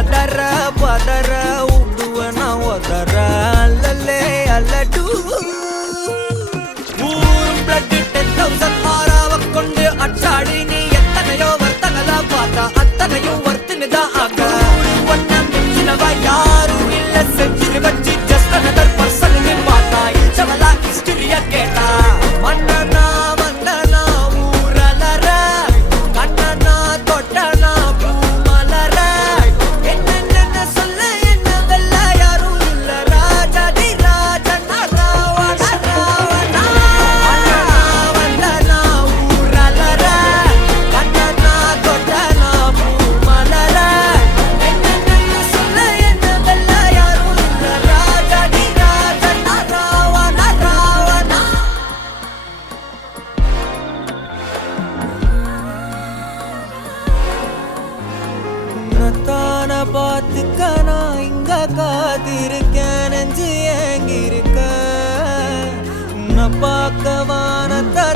எதற பதற உடுவன ஒதற அல்லலே அல்லடு ஊரும் பிளட் 10,000 ஆறாவ கொண்டு அச்சாடி நீ எத்தனையோ வர்த்தகலா பார்த்தா அத்தனையும் வர்த்தினுதான் ஆக ஒன்ன மிஞ்சினவ யாரும் இல்ல செஞ்சிரு வச்சு ஜஸ்ட் அனதர் பர்சன் பார்த்தா இச்சவலா ஹிஸ்டரிய கேட்டா மன்னனா வந்தனா ஊரலற கண்ணனா தொட்டனா பூமலற என்ன சொல்ல என்ன வெல்ல யாரும் இல்ல ராஜாதி ராஜனா ராவண ராவணா மன்னனா வந்தனா ஊரலற கண்ணனா தொட்டனா பூமலற என்ன சொல்ல என்ன வெல்ல யாரும் இல்ல ராஜாதி ராஜனா ராவண ராவணா உன்னத்தான பார்த்துக்க நான் இங்க காத்திருக்கேன் நெஞ்சு ஏங்கிருக்க உன்னை பார்க்க வானத்தை